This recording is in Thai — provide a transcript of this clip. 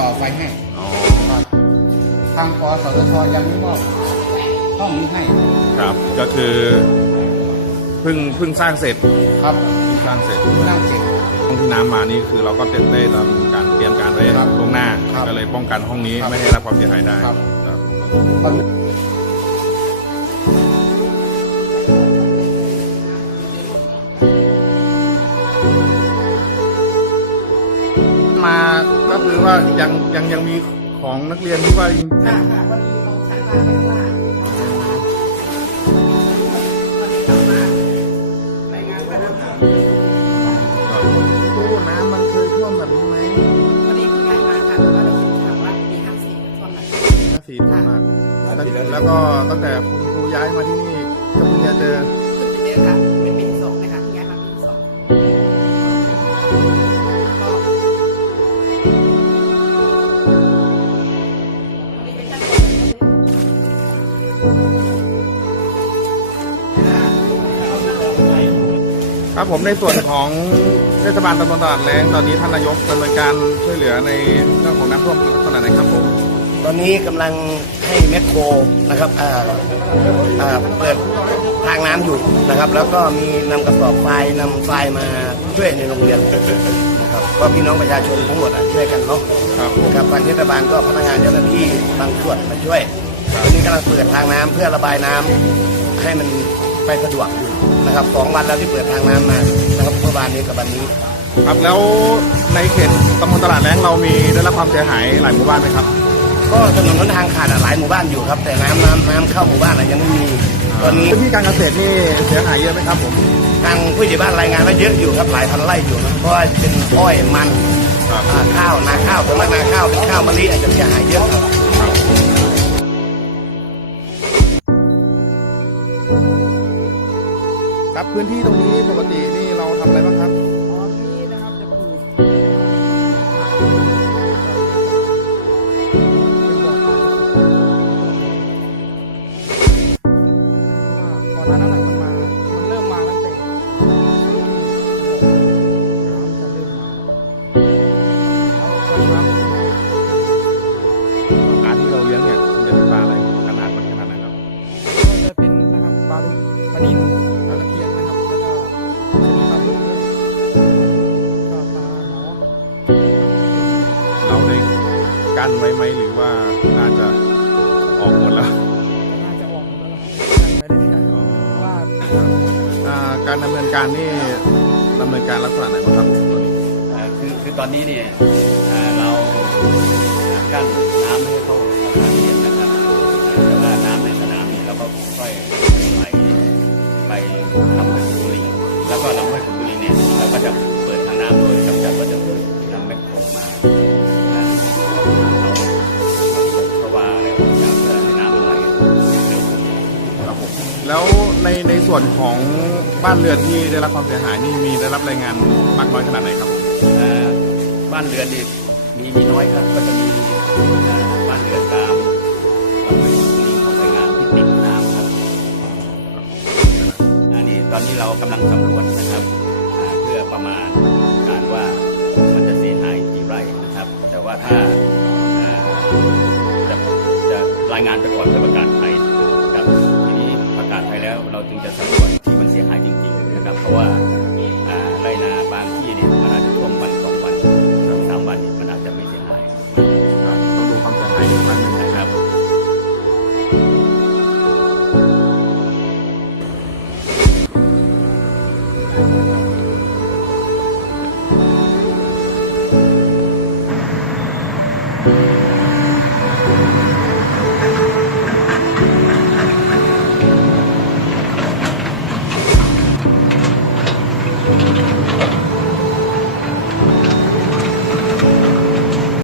ต่อไฟให้อ๋อทางกสทชยังไม่มอบห้องนี้ให้ครับ ก็คือเพิ่งเพิ่งสร้างเสร็จครับเพิ่งสร้างเสร็จนั่งเจ็บห้องที่น้ำมานี่คือเราก็เต็มได้ทำการเตรียมการไว้ครับล่วงหน้าครับก็เลยป้องกันห้องนี้ครับไม่ให้รับความเสียหายได้ครับ ก็คือว่ายังยังยังมีของนักเรียนที่ว่ายังค่ะค่ะวันนี้ของฉันมาไม่ว่างวันนี้ต้องมารายงานไปแล้วค่ะตู้น้ำมันเคยท่วมแบบนี้ไหมวันนี้เพิ่งย้ายมาค่ะแต่ว่าได้ยินข่าวว่าปีห้าสี่ท่วมหนักน่าสีท่วมมากแล้วก็ตั้งแต่คุณครูย้ายมาที่นี่ก็เพิ่งจะเจอขึ้นไปเยอะค่ะเป็นปีที่สองนะคะ ครับผมในส่วนของเทศบาลตำบลตลาดแรงตอนนี้ท่านนายกดำเนินการช่วยเหลือในเรื่องของน้ำท่วมลักษณะไหนครับผมตอนนี้กำลังให้แมคโครนะครับอ่าอ่าเปิดทางน้ำอยู่นะครับ แล้วก็มีนำกระสอบทรายนำทรายมาช่วยในโรงเรียนนะครับก็พี่น้องประชาชนทั้งหมดอะช่วยกันเนาะ ครับนะครับทางเทศบาลก็พนักงานเจ้าหน้าที่บางส่วนมาช่วย ตอนนี้กำลังเปิดทางน้ำเพื่อระบายน้ำให้มันไปสะดวกอยู่นะครับสองวันแล้วที่เปิดทางน้ำมานะครับเมื่อวานนี้กับวันนี้ ครับแล้วในเขตตำบลตลาดแรงเรามีได้รับความเสียหายหลายหมู่บ้านไหมครับ ก็ถนนหนทางขาดอะหลายหมู่บ้านอยู่ครับ แต่น้ำน้ำน้ำเข้าหมู่บ้านอะยังไม่มีตอนนี้พื้นที่การเกษตรนี่เสียหายเยอะไหมครับผม ทางผู้ใหญ่บ้านรายงานว่าเยอะอยู่ครับหลายพันไร่อยู่นะเพราะว่าเป็นอ้อยมันครับ อ่าข้าวนาข้าวส่วนมากนาข้าวเป็นข้าวมะลิอาจจะเสียหายเยอะครับ ครับพื้นที่ตรงนี้ปกตินี่เราทำอะไรบ้างครับอ๋อนี้นะครับจะปลูกเป็นบ่อปลาเพราะว่าก่อนหน้านั้นน่ะมันมามันเริ่มมาตั้งแต่น้ำจะเริ่มมาแล้วก็ช้ำ ไว้ไหมหรือว่าน่าจะออกหมดแล้วน่าจะออกหมดแล้วนะครับไม่ได้ครับเพราะว่าอ่าการดำเนินการนี่ดำเนินการลักษณะไหนบ้างครับผมตอนนี้อ่าคือคือตอนนี้เนี่ยอ่าเรากั้นน้ำไม่ให้เข้าอาคารเรียนนะครับแต่ว่าน้ำในสนามนี่เราก็ค่อยไหลไปลำห้วยขุนบุรีแล้วก็ลำห้วยขุนบุรีเนี่ยเราก็จะเปิดทางน้ำโดยกำจัดวัชพืชนำแมคโครมา แล้วในในส่วนของบ้านเรือนที่ได้รับความเสียหายนี่มีได้รับรายงานมากน้อยขนาดไหนครับเอ่อบ้านเรือนนี่มีมีน้อยครับ ก็จะมีเอ่อบ้านเรือนตามลำห้วยขุนบุรีของหน่วยงานที่ติดน้ำครับอันนี้ตอนนี้เรากำลังสำรวจนะครับอ่าเพื่อประมาณการว่ามันจะเสียหายกี่ไร่นะครับ แต่ว่าถ้าอ่อจะจะรายงานไปก่อนเพื่อประกาศภัยครับทีนี้ประกาศภัย แล้วเราจึงจะสำรวจที่มันเสียหายจริงๆนะครับเพราะว่า